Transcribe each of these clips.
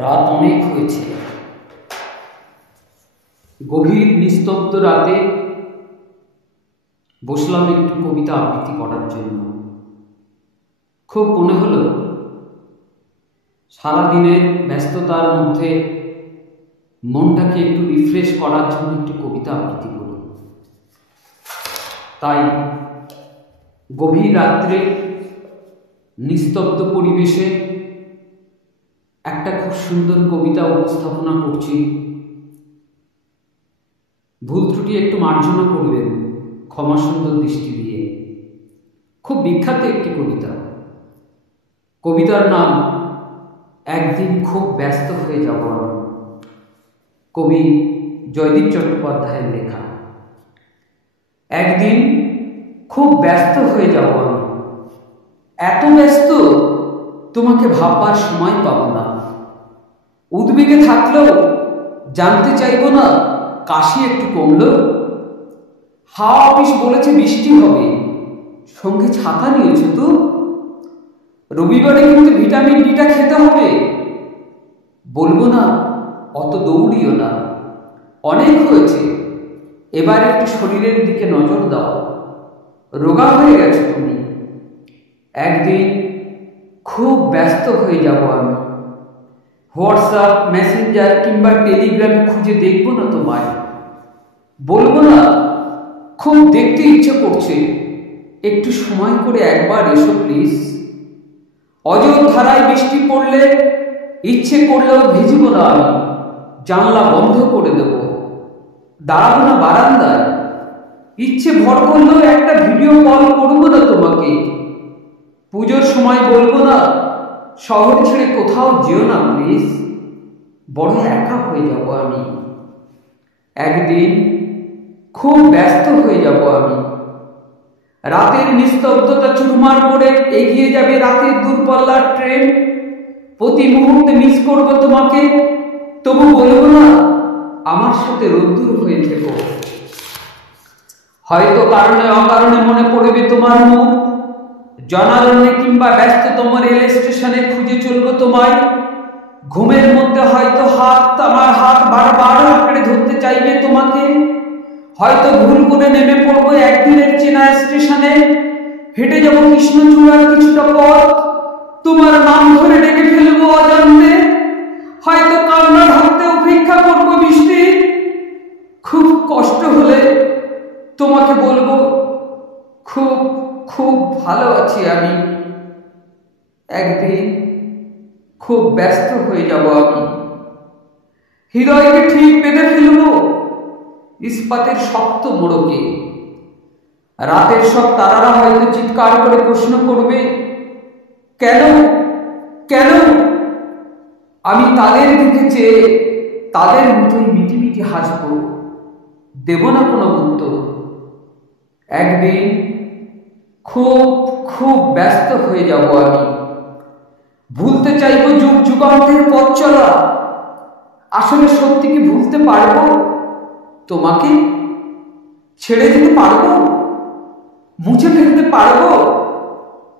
রাত অনেক হয়েছে। গভীর নিস্তব্ধ রাতে বসলাম একটু কবিতা আবৃত্তি করার জন্য। খুব মনে হলো সারাদিনের ব্যস্ততার মধ্যে মনটাকে একটু রিফ্রেশ করার জন্য একটু কবিতা আবৃত্তি করি। তাই গভীর রাত্রে নিস্তব্ধ পরিবেশে একটা খুব সুন্দর কবিতা উপস্থাপনা করছি। ভুল ত্রুটি একটু মার্জনা করবেন ক্ষমা সুন্দর দৃষ্টি দিয়ে। খুব বিখ্যাত একটি কবিতা। কবিতার নাম একদিন খুব ব্যস্ত হয়ে যাব আমি। কবি জয়দীপ চট্টোপাধ্যায়ের লেখা। একদিন খুব ব্যস্ত হয়ে যাব আমি, এত ব্যস্ত তোমাকে ভাববার সময় পাবো না। উদ্বেগে থাকলেও জানতে চাইব না কাশি একটু কমলো। হাওয়া অফিস বলেছে বৃষ্টি হবে, সঙ্গে ছাতা নিয়েছো তো? রবিবারে কিন্তু ভিটামিন ডিটা খেতে হবে। বলবো না অত দৌড়িও না, অনেক হয়েছে, এবার একটু শরীরের দিকে নজর দাও। রোগা হয়ে গেছো তুমি। একদিন খুব ব্যস্ত হয়ে যাব আমি। হোয়াটসঅ্যাপ, মেসেঞ্জার কিংবা টেলিগ্রামে খুঁজে দেখবো না তোমায়। বলবো না খুব দেখতে ইচ্ছে করছে, একটু সময় করে একবার এসো প্লিজ। অযোধ্যায় বৃষ্টি পড়লে ইচ্ছে করলেও ভিজব না আমি, জানলা বন্ধ করে দেব। দাঁড়াবো না বারান্দায়, ইচ্ছে ভর করলেও একটা ভিডিও কল করবো না তোমাকে। পুজোর সময় বলবো না শহর ছেড়ে কোথাও যেও না প্লিজ, বড় একা হয়ে যাব আমি। একদিন খুব ব্যস্ত হয়ে যাব আমি। রাতের নিস্তব্ধতা চুরমার করে এগিয়ে যাবে রাতের দূরপাল্লার ট্রেন। প্রতি মুহূর্তে মিস করব তোমাকে, তবু বলবো না আমার সাথে রোদ্দুর হয়ে থেকো। হয়তো কারণে অকারণে মনে পড়বে তোমার মুখ। জনারণ্যে কিংবা ব্যস্ততম রেল স্টেশনে খুঁজে চলবো তোমায়। ঘুমের মধ্যে হয়তো আমার হাত বারবার আঁকড়ে ধরতে চাইবে তোমাকে। হয়তো ভুল করে নেমে পড়বো একদিনের চেনা স্টেশনে। হেঁটে যাবো কৃষ্ণচূড়ার কিছুটা পথ, তোমার নাম ধরে ডেকে ফেলবো অজান্তে। হয়তো কান্নার হাতে অপেক্ষা করবো বৃষ্টি। খুব কষ্ট হলে তোমাকে বলবো খুব খুব ভালো আছি আমি। একদিন খুব ব্যস্ত হয়ে যাব আমি। হৃদয়কে ঠিক বেঁধে ফেলবো ইস্পাতের শক্ত মোড়কে। রাতের সব তারারা হয়তো চিৎকার করে প্রশ্ন করবে কেন কেন? আমি তাদের দিকে চেয়ে তাদের মতোই মিটিমিটি হাসব, দেব না কোনো উত্তর। একদিন খুব খুব ব্যস্ত হয়ে যাব আমি। ভুলতে চাইব যুগ যুগান্তের পথ চলা। আসলে সত্যি কি ভুলতে পারবো তোমাকে? ছেড়ে দিতে পারবো? মুছে ফেলতে পারবো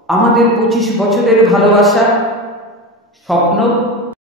আমাদের 25 বছরের ভালোবাসা, স্বপ্ন?